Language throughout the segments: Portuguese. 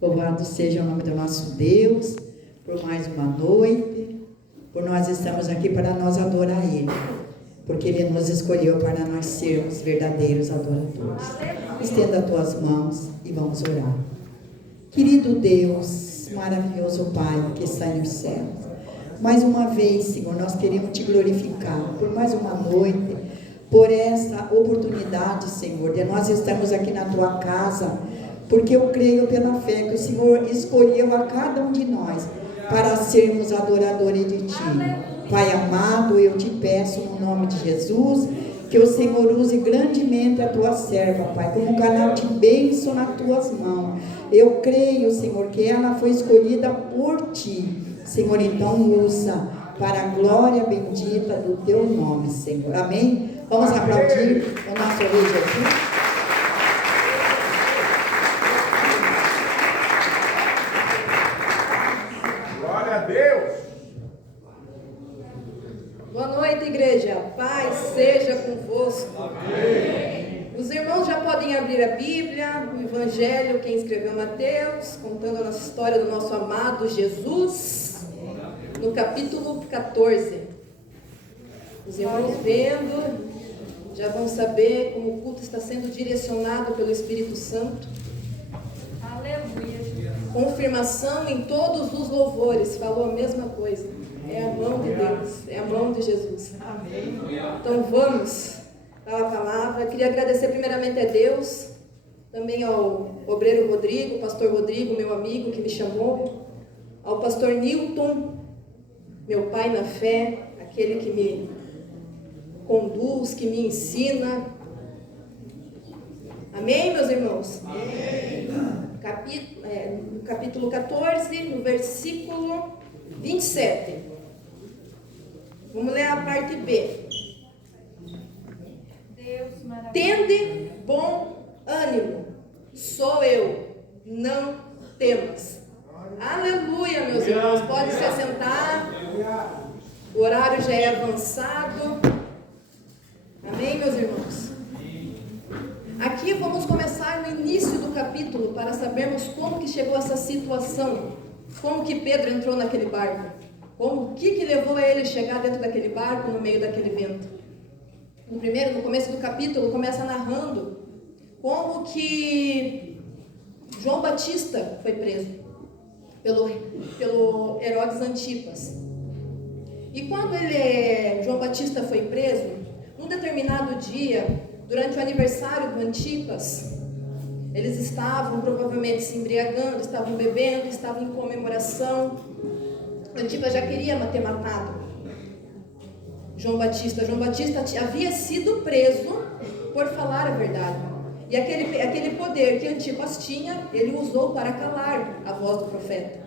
Louvado seja o nome do nosso Deus, por mais uma noite, por nós estamos aqui para nós adorar Ele, porque Ele nos escolheu para nós sermos verdadeiros adoradores. Estenda as tuas mãos e vamos orar. Querido Deus, maravilhoso Pai que está nos céus, mais uma vez, Senhor, nós queremos te glorificar por mais uma noite, por essa oportunidade, Senhor, de nós estarmos aqui na tua casa, porque eu creio pela fé que o Senhor escolheu a cada um de nós para sermos adoradores de ti. Pai amado, eu te peço no nome de Jesus, que o Senhor use grandemente a tua serva, Pai, como um canal de bênção nas tuas mãos. Eu creio, Senhor, que ela foi escolhida por ti. Senhor, então usa para a glória bendita do teu nome, Senhor. Amém? Vamos aplaudir o nosso Rei Jesus. Glória a Deus. Boa noite, igreja. Paz seja convosco. Amém. Os irmãos já podem abrir a Bíblia, o Evangelho, quem escreveu Mateus, contando a nossa história do nosso amado Jesus, no capítulo 14. Os irmãos vendo, já vão saber como o culto está sendo direcionado pelo Espírito Santo. Aleluia. Confirmação em todos os louvores, falou a mesma coisa. É a mão de Deus, é a mão de Jesus. Amém. Então vamos para a palavra. Queria agradecer primeiramente a Deus, também ao obreiro Rodrigo, pastor Rodrigo, meu amigo que me chamou, ao pastor Newton, meu pai na fé, aquele que me conduz, que me ensina. Amém, meus irmãos? Amém. No capítulo 14, no versículo 27. Vamos ler a parte B. Deus maravilhoso. Tende bom ânimo, sou eu, não temas. Aleluia, meus irmãos, pode se assentar. O horário já é avançado. Amém, meus irmãos? Aqui vamos começar no início do capítulo para sabermos como que chegou essa situação, como que Pedro entrou naquele barco, o que levou a ele chegar dentro daquele barco no meio daquele vento. No começo do capítulo, começa narrando como que João Batista foi preso pelo Herodes Antipas. E quando João Batista foi preso, num determinado dia, durante o aniversário do Antipas, eles estavam provavelmente se embriagando, estavam bebendo, estavam em comemoração. Antipas já queria ter matado João Batista. João Batista havia sido preso por falar a verdade. E aquele poder que Antipas tinha, ele usou para calar a voz do profeta.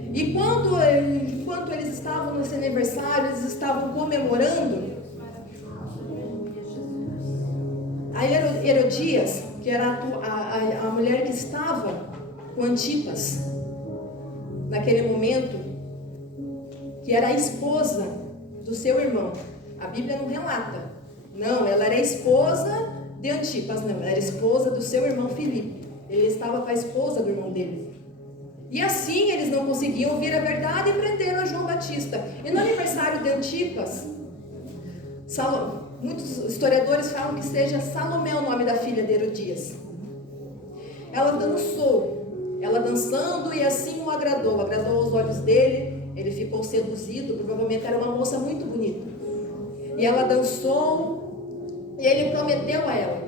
E enquanto eles estavam nesse aniversário, eles estavam comemorando, a Herodias, que era a mulher que estava com Antipas naquele momento, que era a esposa do seu irmão. A Bíblia não relata. Não, ela era a esposa de Antipas, não, ela era esposa do seu irmão Filipe. Ele estava com a esposa do irmão dele. E assim eles não conseguiam ouvir a verdade e prenderam a João Batista. E no aniversário de Antipas, muitos historiadores falam que seja Salomé o nome da filha de Herodias. Ela dançando, e assim o agradou aos olhos dele. Ele ficou seduzido, provavelmente era uma moça muito bonita. E ela dançou, e ele prometeu a ela: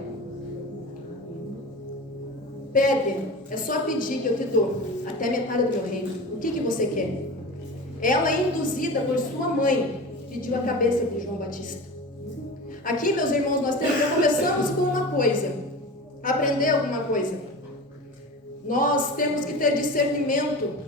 pede, é só pedir que eu te dou até metade do meu reino. O que você quer? Ela, induzida por sua mãe, pediu a cabeça de João Batista. Aqui, meus irmãos, já começamos com uma coisa, aprender alguma coisa. Nós temos que ter discernimento.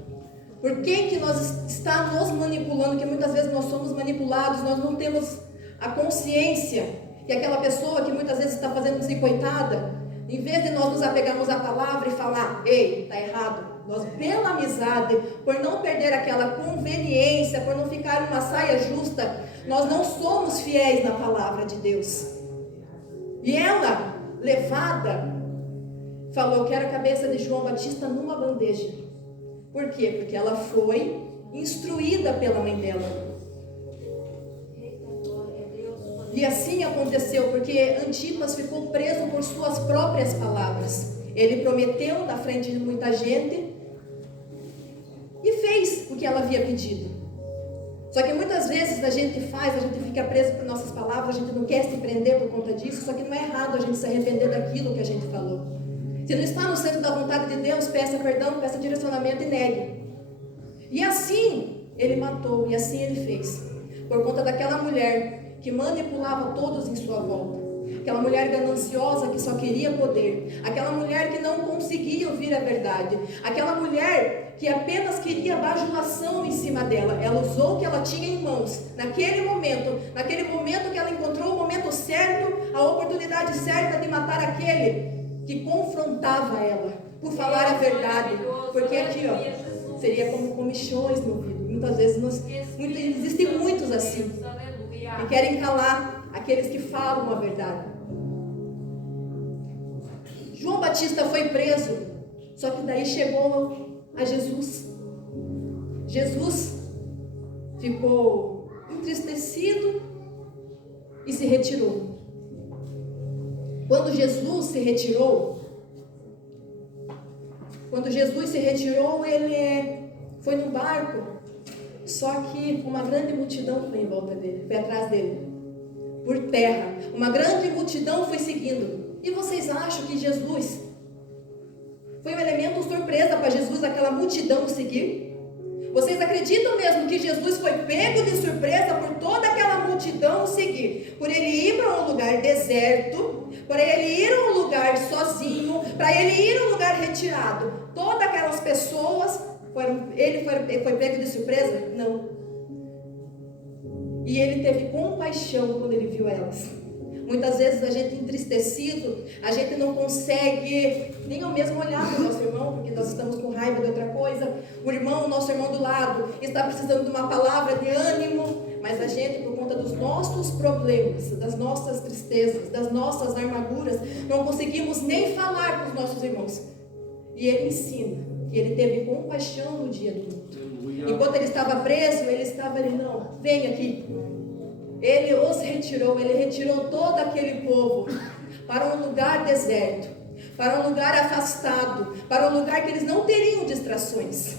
Por quem que nós está nos manipulando, que muitas vezes nós somos manipulados, nós não temos a consciência que aquela pessoa que muitas vezes está fazendo-se coitada, em vez de nós nos apegarmos à palavra e falar: ei, está errado, nós pela amizade, por não perder aquela conveniência, por não ficar uma saia justa, nós não somos fiéis na palavra de Deus. E ela, levada, falou: eu quero a cabeça de João Batista numa bandeja. Por quê? Porque ela foi instruída pela mãe dela. E assim aconteceu, porque Antipas ficou preso por suas próprias palavras. Ele prometeu na frente de muita gente e fez o que ela havia pedido. Só que muitas vezes a gente fica preso por nossas palavras, a gente não quer se prender por conta disso. Só que não é errado a gente se arrepender daquilo que a gente falou. Se não está no centro da vontade de Deus, peça perdão, peça direcionamento e negue. E assim ele matou, e assim ele fez. Por conta daquela mulher que manipulava todos em sua volta. Aquela mulher gananciosa que só queria poder. Aquela mulher que não conseguia ouvir a verdade. Aquela mulher que apenas queria bajulação em cima dela. Ela usou o que ela tinha em mãos. Naquele momento que ela encontrou o momento certo, a oportunidade certa de matar aquele que confrontava ela por falar a verdade. Porque aqui, ó, seria como comichões no ouvido. Muitas vezes existem muitos assim, que querem calar aqueles que falam a verdade. João Batista foi preso, só que daí chegou a Jesus. Jesus ficou entristecido e se retirou. Quando Jesus se retirou, ele foi no barco. Só que uma grande multidão foi em volta dele, foi atrás dele, por terra. Uma grande multidão foi seguindo. E vocês acham que Jesus foi um elemento surpresa para Jesus, aquela multidão seguir? Vocês acreditam mesmo que Jesus foi pego de surpresa por toda aquela multidão seguir? Por ele ir para um lugar deserto, para ele ir a um lugar sozinho, para ele ir a um lugar retirado. Todas aquelas pessoas... Ele foi pego de surpresa? Não. E ele teve compaixão quando ele viu elas. Muitas vezes a gente entristecido, a gente não consegue nem ao mesmo olhar para o nosso irmão, porque nós estamos com raiva de outra coisa. O nosso irmão do lado, está precisando de uma palavra de ânimo, mas a gente, por conta dos nossos problemas, das nossas tristezas, das nossas amarguras, não conseguimos nem falar para os nossos irmãos. E ele ensina. E ele teve compaixão no dia do luto. Enquanto ele estava preso, ele estava ali, não, vem aqui. Ele os retirou, ele retirou todo aquele povo para um lugar deserto, para um lugar afastado, para um lugar que eles não teriam distrações.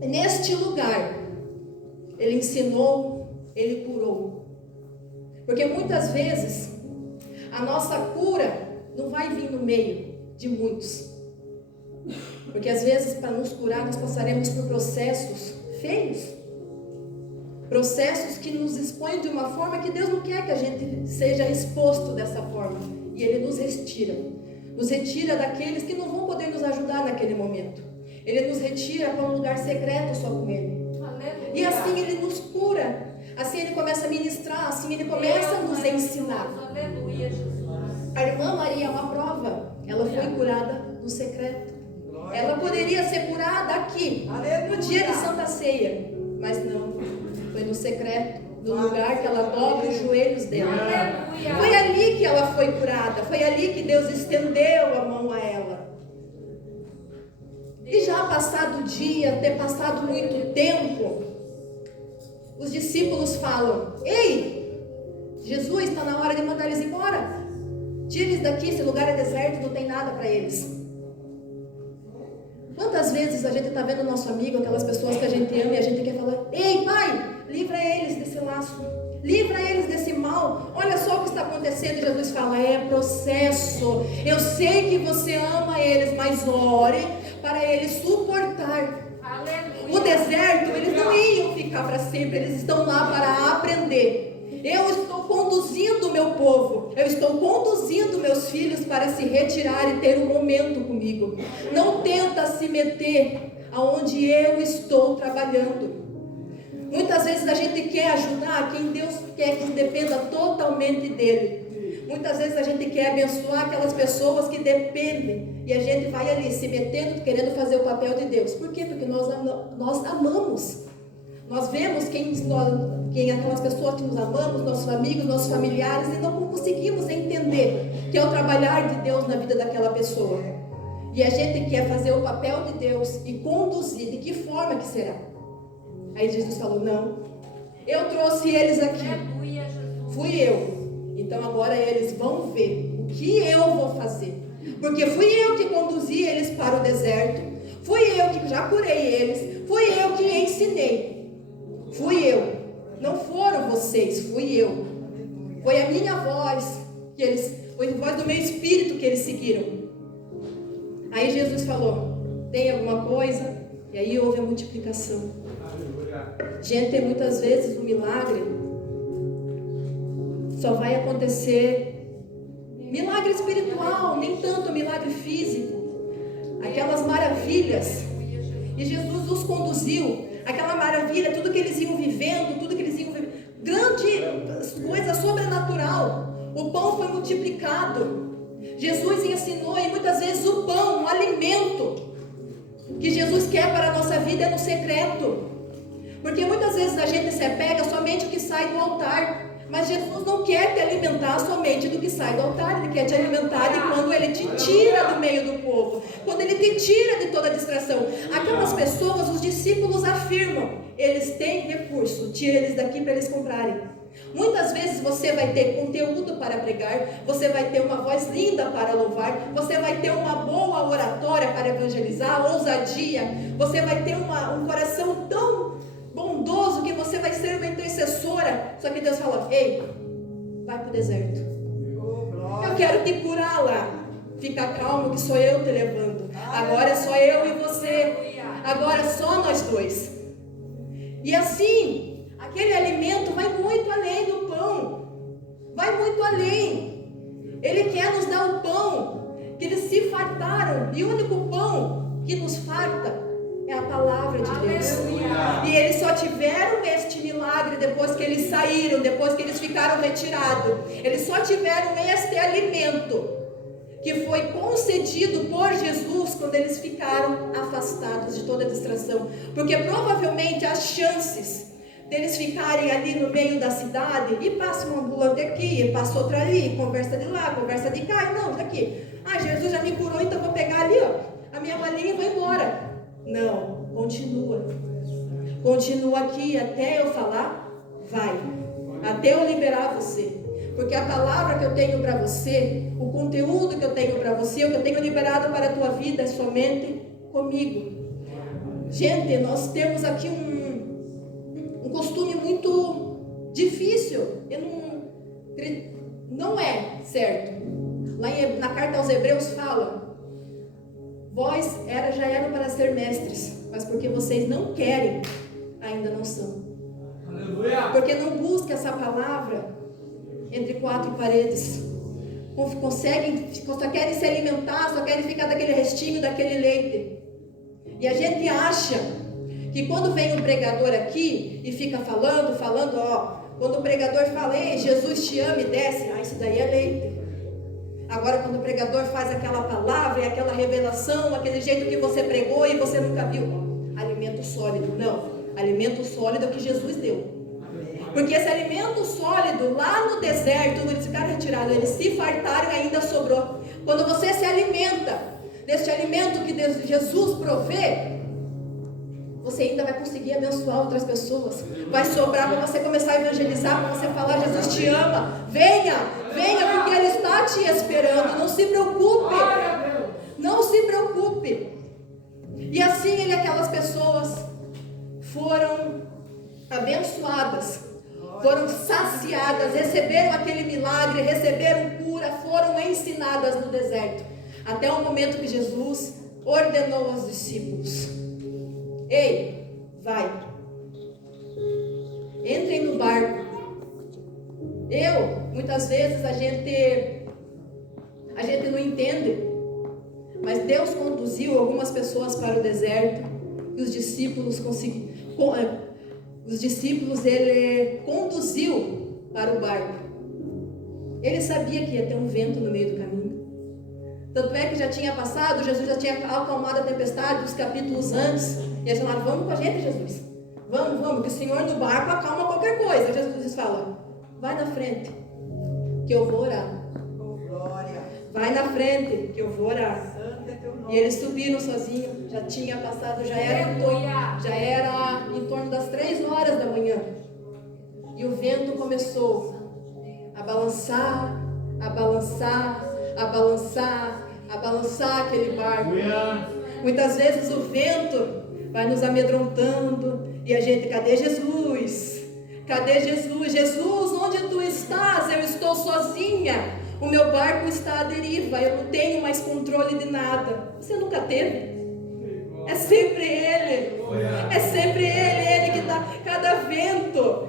E neste lugar, ele ensinou, ele curou. Porque muitas vezes, a nossa cura não vai vir no meio de muitos. Porque às vezes, para nos curar, nós passaremos por processos feios. Processos que nos expõem de uma forma que Deus não quer que a gente seja exposto dessa forma. E Ele nos retira. Nos retira daqueles que não vão poder nos ajudar naquele momento. Ele nos retira para um lugar secreto só com Ele. Aleluia. E assim Ele nos cura. Assim Ele começa a ministrar. Assim Ele começa a nos ensinar. Aleluia, Jesus. A irmã Maria é uma prova. Ela foi curada no secreto. Ela poderia ser curada aqui, no dia de Santa Ceia, mas não, foi no secreto, no lugar que ela dobra os joelhos dela. Foi ali que ela foi curada, foi ali que Deus estendeu a mão a ela. E já passado o dia, ter passado muito tempo, os discípulos falam: ei, Jesus, está na hora de mandar eles embora. Tira eles daqui, esse lugar é deserto, não tem nada para eles. Quantas vezes a gente está vendo o nosso amigo, aquelas pessoas que a gente ama, e a gente quer falar: ei, Pai, livra eles desse laço, livra eles desse mal, olha só o que está acontecendo. E Jesus fala: é processo, eu sei que você ama eles, mas ore para eles suportar. Aleluia. O deserto, eles não iam ficar para sempre, eles estão lá para aprender. Eu estou conduzindo o meu povo, eu estou conduzindo meus filhos para se retirar e ter um momento comigo. Não tenta se meter aonde eu estou trabalhando. Muitas vezes a gente quer ajudar quem Deus quer que dependa totalmente dele. Muitas vezes a gente quer abençoar aquelas pessoas que dependem, e a gente vai ali se metendo, querendo fazer o papel de Deus. Por quê? Porque nós amamos. Nós vemos quem nós quem aquelas pessoas que nos amamos, nossos amigos, nossos familiares, e não conseguimos entender que é o trabalhar de Deus na vida daquela pessoa. E a gente quer fazer o papel de Deus e conduzir. De que forma que será? Aí Jesus falou, não, eu trouxe eles aqui, fui eu, então agora eles vão ver o que eu vou fazer, porque fui eu que conduzi eles para o deserto, fui eu que já curei eles, fui eu que ensinei, fui eu, não foram vocês, fui eu, foi a minha voz, foi a voz do meu espírito que eles seguiram. Aí Jesus falou, tem alguma coisa? E aí houve a multiplicação. Gente, muitas vezes o milagre só vai acontecer, milagre espiritual, nem tanto milagre físico, aquelas maravilhas, e Jesus nos conduziu, aquela maravilha, tudo que eles iam vivendo, grande coisa sobrenatural, o pão foi multiplicado, Jesus ensinou, e muitas vezes o pão, o alimento que Jesus quer para a nossa vida é no secreto. Porque muitas vezes a gente se apega somente ao que sai do altar. Mas Jesus não quer te alimentar somente do que sai do altar. Ele quer te alimentar de quando Ele te tira do meio do povo. Quando Ele te tira de toda a distração. Aquelas pessoas, os discípulos afirmam, eles têm recurso, tira eles daqui para eles comprarem. Muitas vezes você vai ter conteúdo para pregar, você vai ter uma voz linda para louvar, você vai ter uma boa oratória para evangelizar, ousadia, você vai ter um coração tão bondoso que você vai ser uma intercessora. Só que Deus fala, ei, vai para o deserto, eu quero te curar lá, fica calmo que sou eu te levando, agora é só eu e você, agora é só nós dois. E assim, aquele alimento vai muito além do pão, vai muito além. Ele quer nos dar o pão que eles se fartaram, e o único pão que nos farta é a palavra de Deus. E eles só tiveram este milagre depois que eles saíram, depois que eles ficaram retirados. Eles só tiveram este alimento que foi concedido por Jesus quando eles ficaram afastados de toda a distração. Porque provavelmente as chances deles ficarem ali no meio da cidade, e passa um ambulante aqui, e passa outra ali, conversa de lá, conversa de cá, e não, daqui. Ah, Jesus já me curou, então vou pegar ali, ó, a minha malinha e vou embora. Não, continua. Continua aqui até eu falar, vai. Até eu liberar você. Porque a palavra que eu tenho para você, o conteúdo que eu tenho para você, o que eu tenho liberado para a tua vida é somente comigo. Gente, nós temos aqui um costume muito difícil. Não é certo. Lá na carta aos Hebreus fala, vós já eram para ser mestres, mas porque vocês não querem, ainda não são. Aleluia. Porque não buscam essa palavra entre quatro paredes. Só querem se alimentar, só querem ficar daquele restinho, daquele leite. E a gente acha que quando vem um pregador aqui e fica falando, ó, quando o pregador fala, ei, Jesus te ama e desce, isso daí é leite. Agora quando o pregador faz aquela palavra e aquela revelação, aquele jeito que você pregou e você nunca viu, alimento sólido. Não, alimento sólido é o que Jesus deu. Porque esse alimento sólido lá no deserto, quando eles ficaram retirados, eles se fartaram e ainda sobrou. Quando você se alimenta deste alimento que Jesus provê, você ainda vai conseguir abençoar outras pessoas. Vai sobrar para você começar a evangelizar, para você falar, Jesus te ama. Venha, porque Ele está te esperando. Não se preocupe. Não se preocupe. E assim aquelas pessoas foram abençoadas, foram saciadas, receberam aquele milagre, receberam cura, foram ensinadas no deserto. Até o momento que Jesus ordenou aos discípulos, ei, vai, entrem no barco. Muitas vezes a gente não entende, mas Deus conduziu algumas pessoas para o deserto e os discípulos Ele conduziu para o barco. Ele sabia que ia ter um vento no meio do caminho. Tanto é que já tinha passado, Jesus já tinha acalmado a tempestade os capítulos antes. E eles falaram, vamos com a gente, Jesus. Vamos, que o Senhor no barco acalma qualquer coisa. Jesus fala, vai na frente, que eu vou orar. Vai na frente, que eu vou orar. E eles subiram sozinhos, já tinha passado, já era em torno das 3 horas da manhã. E o vento começou a balançar, a balançar, a balançar, a balançar aquele barco. Muitas vezes o vento vai nos amedrontando e a gente, cadê Jesus? Cadê Jesus? Jesus, onde tu estás? Eu estou sozinha. O meu barco está à deriva, eu não tenho mais controle de nada. Você nunca teve? É sempre Ele. É sempre Ele que dá cada vento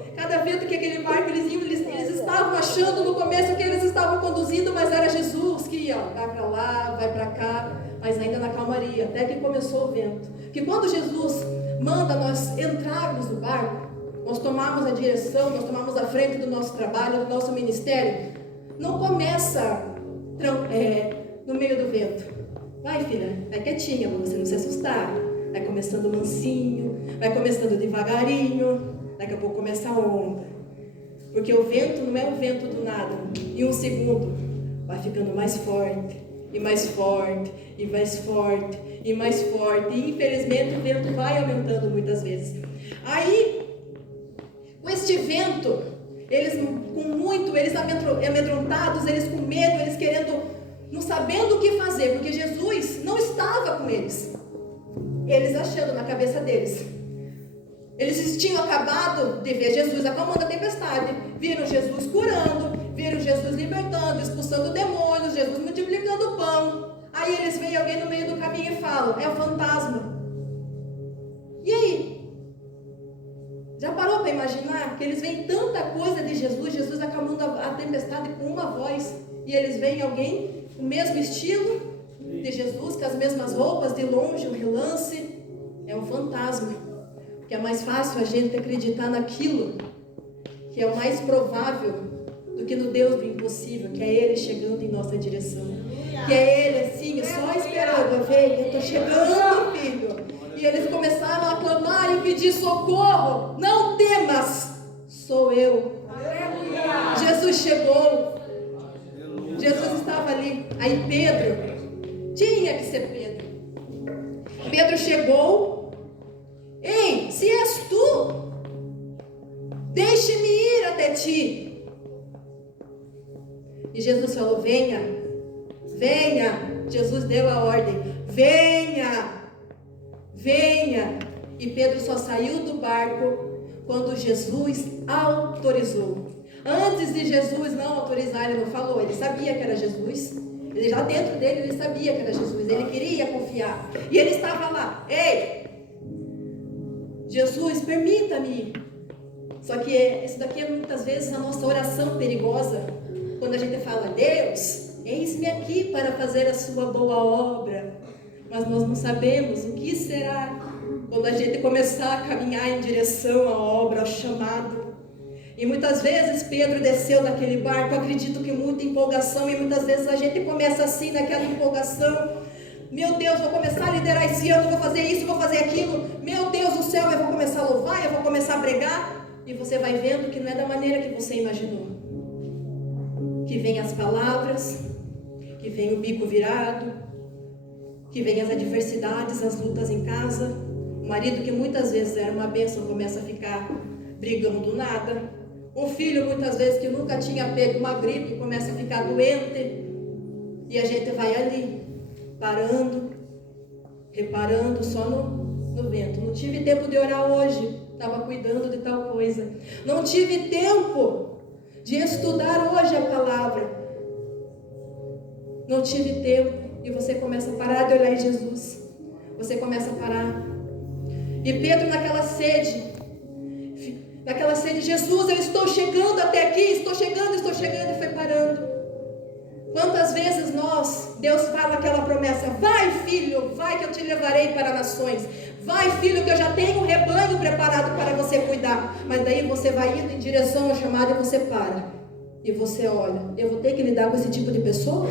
que aquele barco eles iam, eles estavam achando no começo que eles estavam conduzindo, mas era Jesus que ia, vai para lá, vai para cá, mas ainda na calmaria, até que começou o vento. Que quando Jesus manda nós entrarmos no barco, nós tomarmos a direção, nós tomarmos a frente do nosso trabalho, do nosso ministério, não começa no meio do vento. Vai, filha, vai quietinha para você não se assustar. Vai começando mansinho, vai começando devagarinho, daqui a pouco começa a onda. Porque o vento não é o vento do nada. Em um segundo vai ficando mais forte, e mais forte, e mais forte, e mais forte. E infelizmente o vento vai aumentando muitas vezes. Aí, com este vento, eles amedrontados, eles com medo, eles querendo, não sabendo o que fazer, porque Jesus não estava com eles. Eles achando na cabeça deles. Eles tinham acabado de ver Jesus acalmando a tempestade, viram Jesus curando, viram Jesus libertando, expulsando demônios, Jesus multiplicando o pão. Aí eles veem alguém no meio do caminho e falam, é o fantasma. E aí? Já parou para imaginar que eles veem tanta coisa de Jesus, Jesus acalmando a tempestade com uma voz, e eles veem alguém com o mesmo estilo de Jesus, com as mesmas roupas, de longe, um relance? É um fantasma. Porque é mais fácil a gente acreditar naquilo que é o mais provável do que no Deus do impossível, que é Ele chegando em nossa direção. Que é Ele assim, só esperando, vem, eu estou chegando, filho. E eles começaram a clamar e pedir socorro. Não temas, sou eu. Jesus chegou. Jesus estava ali. Aí Pedro, tinha que ser Pedro. Pedro chegou. Ei, se és tu, deixe-me ir até ti. E Jesus falou, venha, venha. Jesus deu a ordem, venha. Venha. E Pedro só saiu do barco quando Jesus autorizou. Antes de Jesus não autorizar, ele não falou, ele sabia que era Jesus. Ele já dentro dele, ele sabia que era Jesus, ele queria confiar. E ele estava lá, ei, Jesus, permita-me. Só que isso daqui é muitas vezes a nossa oração perigosa. Quando a gente fala, Deus, eis-me aqui para fazer a sua boa obra. Mas nós não sabemos o que será quando a gente começar a caminhar em direção à obra, ao chamado. E muitas vezes Pedro desceu daquele barco, acredito que muita empolgação, e muitas vezes a gente começa assim, naquela empolgação. Meu Deus, vou começar a liderar esse ano, vou fazer isso, vou fazer aquilo. Meu Deus do céu, eu vou começar a louvar, eu vou começar a pregar. E você vai vendo que não é da maneira que você imaginou. Que vem as palavras, que vem o bico virado, que vem as adversidades, as lutas em casa. O marido que muitas vezes era uma bênção começa a ficar brigando do nada. Um filho muitas vezes que nunca tinha pego uma gripe começa a ficar doente. E a gente vai ali, parando, reparando só no vento. Não tive tempo de orar hoje, estava cuidando de tal coisa. Não tive tempo de estudar hoje a palavra. Não tive tempo. E você começa a parar de olhar em Jesus. Você começa a parar. E Pedro naquela sede, Jesus, eu estou chegando até aqui, estou chegando, e foi parando. Quantas vezes Deus fala aquela promessa, vai filho, vai que eu te levarei para nações, vai filho que eu já tenho um rebanho preparado para você cuidar, mas daí você vai indo em direção ao chamado e você para, e você olha, eu vou ter que lidar com esse tipo de pessoa?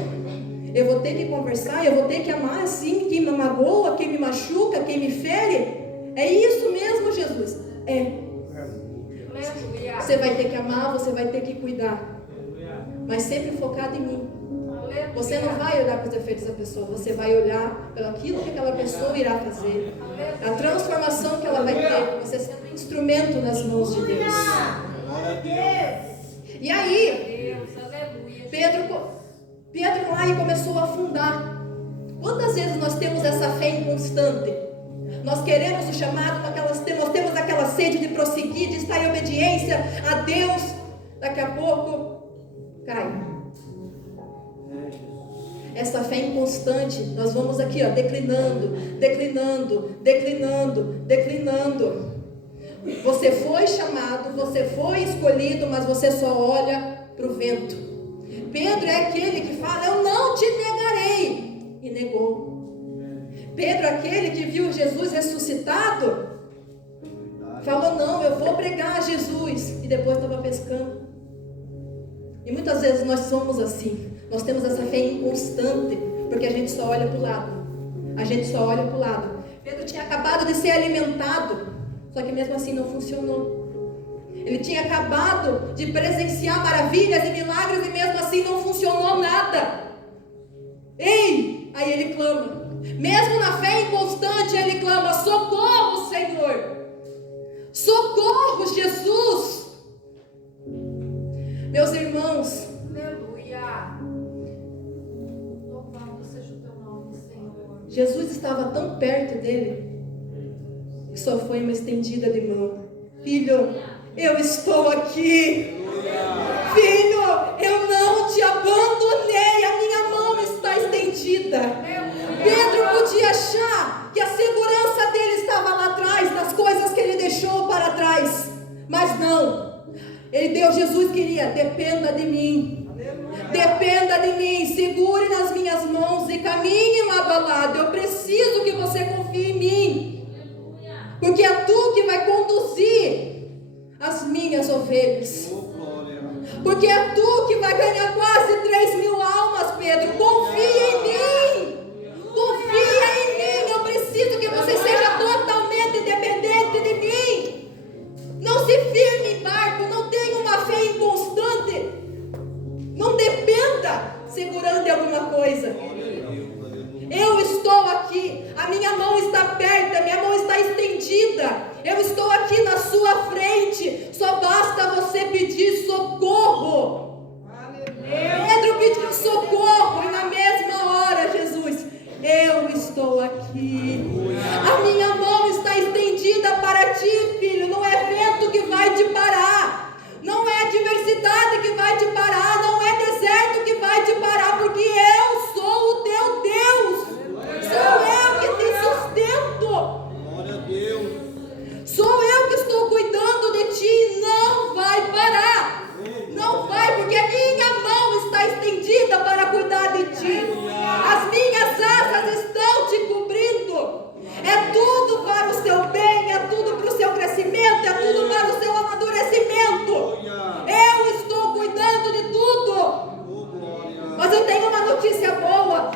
Eu vou ter que conversar, eu vou ter que amar assim, quem me magoa, quem me machuca, quem me fere? É isso mesmo, Jesus. Você vai ter que amar, você vai ter que cuidar. Mas sempre focado em mim. Você não vai olhar para os defeitos da pessoa, você vai olhar para aquilo que aquela pessoa irá fazer, a transformação que ela vai ter, você sendo um instrumento nas mãos de Deus. E aí, Pedro lá e começou a afundar. Quantas vezes nós temos essa fé inconstante? Nós queremos o chamado, nós temos aquela sede de prosseguir, de estar em obediência a Deus. Daqui a pouco, cai. Essa fé inconstante, nós vamos aqui, ó, declinando. Você foi chamado, você foi escolhido, mas você só olha para o vento. Pedro é aquele que fala, eu não te negarei, e negou. Pedro é aquele que viu Jesus ressuscitado, falou, não, eu vou pregar a Jesus, e depois estava pescando. E muitas vezes nós somos assim. Nós temos essa fé inconstante, porque a gente só olha para o lado. Pedro tinha acabado de ser alimentado, só que mesmo assim não funcionou. Ele tinha acabado de presenciar maravilhas e milagres e mesmo assim não funcionou nada. Ei! Aí ele clama. Mesmo na fé inconstante, ele clama, socorro, Senhor! Socorro, Jesus! Meus irmãos, Jesus estava tão perto dele que só foi uma estendida de mão. Filho, eu estou aqui. Filho, eu não te abandonei. A minha mão está estendida. Pedro podia achar que a segurança dele estava lá atrás, nas coisas que ele deixou para trás. Mas não. Jesus queria, dependa de mim. Dependa de mim, segure nas minhas mãos e caminhe lado a lado. Eu preciso que você confie em mim, porque é tu que vai conduzir as minhas ovelhas, porque é tu que vai ganhar quase 3.000 almas, Pedro. Confia em mim, eu preciso que você seja totalmente dependente de mim. Não se firme em barco, não tenha uma fé inconstante. Não dependa segurando em alguma coisa. Eu estou aqui, a minha mão está perto, a minha mão está estendida. Eu estou aqui na sua frente. Só basta você pedir socorro. Pedro pediu socorro e na mesma hora Jesus, eu estou aqui. A minha mão está estendida para ti, filho. Não é vento que vai te parar. Não é adversidade que vai te parar, não é deserto que vai te parar, porque eu sou o teu Deus. Sou eu que te sustento. Glória a Deus. Sou eu que estou cuidando de ti. Não vai parar. Não vai, porque a minha mão está estendida para cuidar de ti. As minhas asas estão te cobrindo. É tudo para o seu bem, é tudo para o seu crescimento, é tudo para o seu amadurecimento. Eu estou cuidando de tudo. Mas eu tenho uma notícia boa.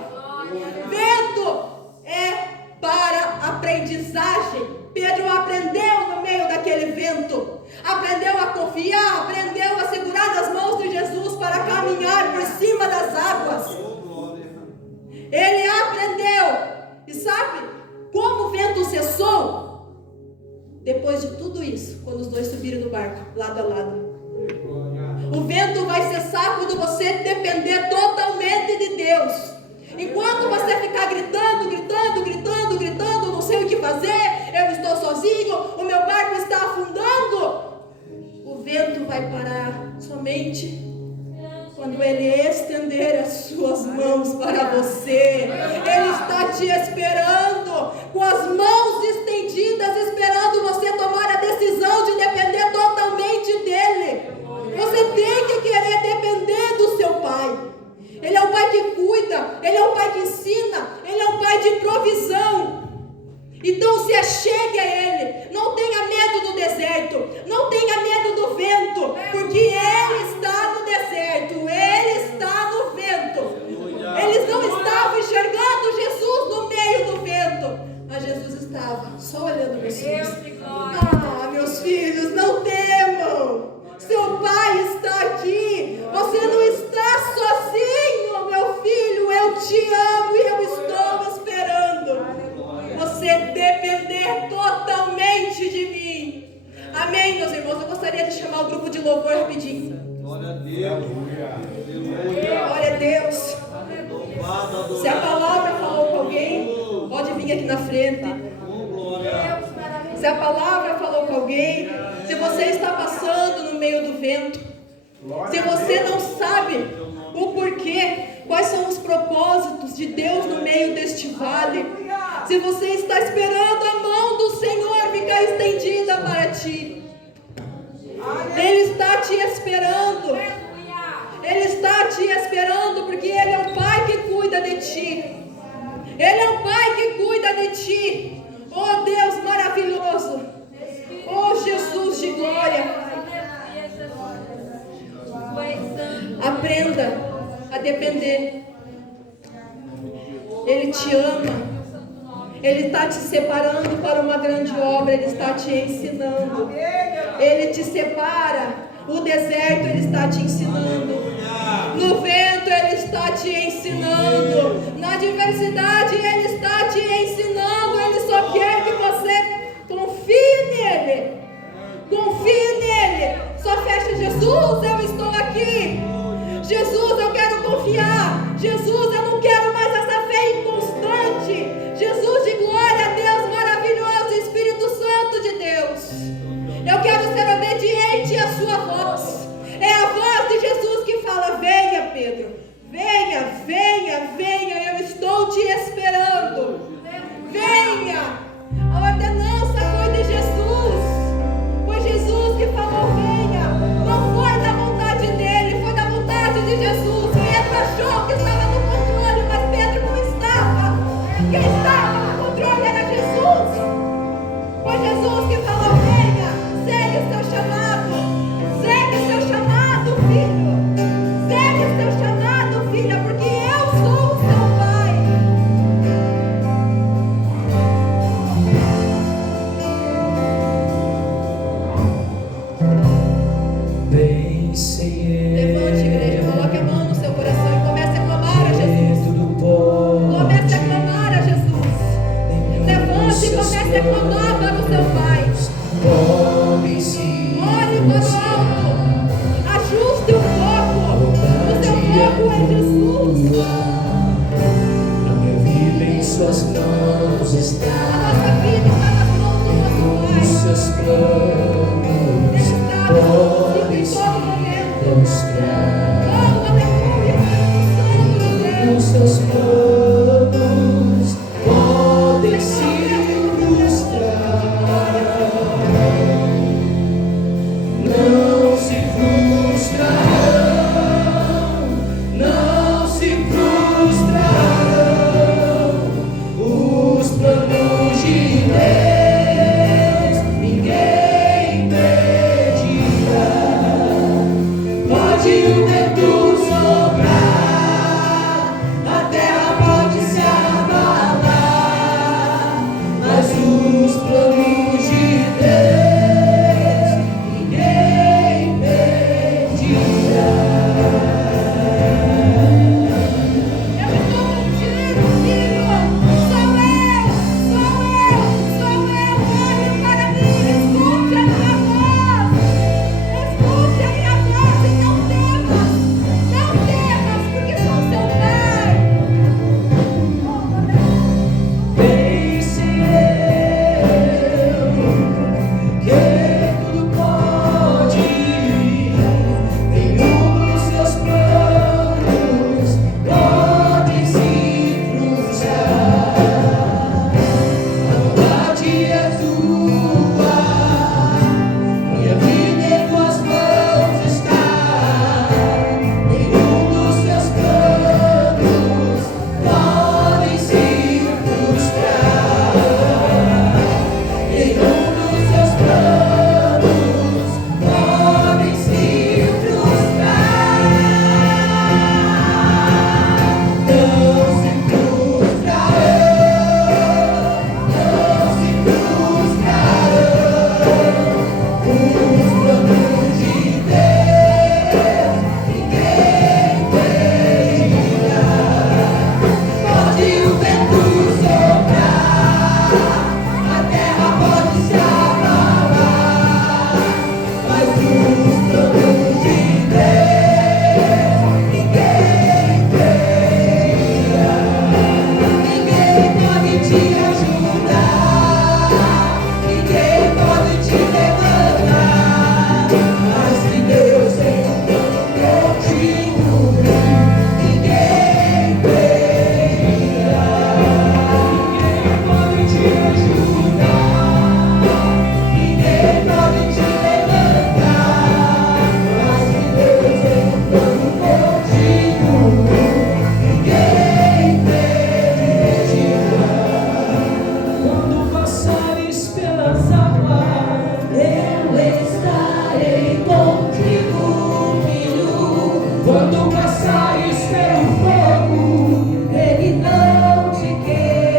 Vento é para aprendizagem. Pedro aprendeu no meio daquele vento. Aprendeu a confiar, aprendeu a segurar nas mãos de Jesus para caminhar por cima das águas. Ele aprendeu. E sabe como o vento cessou? Depois de tudo isso, quando os dois subiram no barco, lado a lado. O vento vai cessar quando você depender totalmente de Deus. Enquanto você ficar gritando, não sei o que fazer, eu estou sozinho, o meu barco está afundando, o vento vai parar somente quando Ele estender as suas mãos para você. Ele está te esperando, com as mãos estendidas, esperando você tomar a decisão de depender totalmente dEle. Você tem que querer depender do seu Pai. Ele é o Pai que cuida, Ele é o Pai que ensina, Ele é o Pai de provisão. Então se achegue a Ele. Não tenha medo do deserto, não tenha medo do vento, porque Ele está no deserto, Ele está no vento. Eles não estavam enxergando Jesus no meio do vento, mas Jesus estava só olhando para os filhos. Ah, meus filhos. depender totalmente de mim. Amém, meus irmãos? Eu gostaria de chamar o grupo de louvor rapidinho. Glória a Deus. Glória a Deus. Se a palavra falou com alguém, pode vir aqui na frente. Se a palavra falou com alguém, se você está passando no meio do vento, se você não sabe o porquê, quais são os propósitos de Deus no meio deste vale, se você está esperando a mão do Senhor ficar estendida para ti, Ele está te esperando. Ele está te esperando porque Ele é um Pai que cuida de ti. Ele é um Pai que cuida de ti. Oh Deus maravilhoso. Oh Jesus de glória. Aprenda a depender. Ele te ama. Ele está te separando para uma grande obra. Ele está te ensinando. Ele te separa. O deserto Ele está te ensinando. No vento Ele está te ensinando. Na adversidade Ele está te ensinando. Ele só quer que você confie nele. Confie nele. Só fecha: Jesus, eu estou aqui. Jesus, eu quero confiar. Jesus, eu não quero mais essa fé inconstante. Jesus de glória, Deus maravilhoso, Espírito Santo de Deus, eu quero ser obediente à sua voz. É a voz de Jesus que fala: venha, Pedro, venha, venha, venha, eu estou te esperando. Venha. A ordenança foi de Jesus. Foi Jesus que falou: venha. Não foi da vontade dele, foi da vontade de Jesus. Pedro achou que estava no controle, mas Pedro não estava. Quem estava no controle era Jesus. Foi Jesus que falou: venha, segue o seu chamado. Segue o seu chamado, filho. Segue o seu chamado, filha, porque eu sou o seu pai. Bem sem Levante, igreja, coloque a mão no seu coração e comece a clamar a Jesus. Comece a clamar a Jesus. Levante e comece a clamar para o seu Pai. Olhe para o alto. Ajuste o foco. O seu foco é Jesus. A minha vida em suas mãos está. A nossa vida está nas mãos do nosso Pai. Os seus planos Ele está conosco em todo momento. podem ser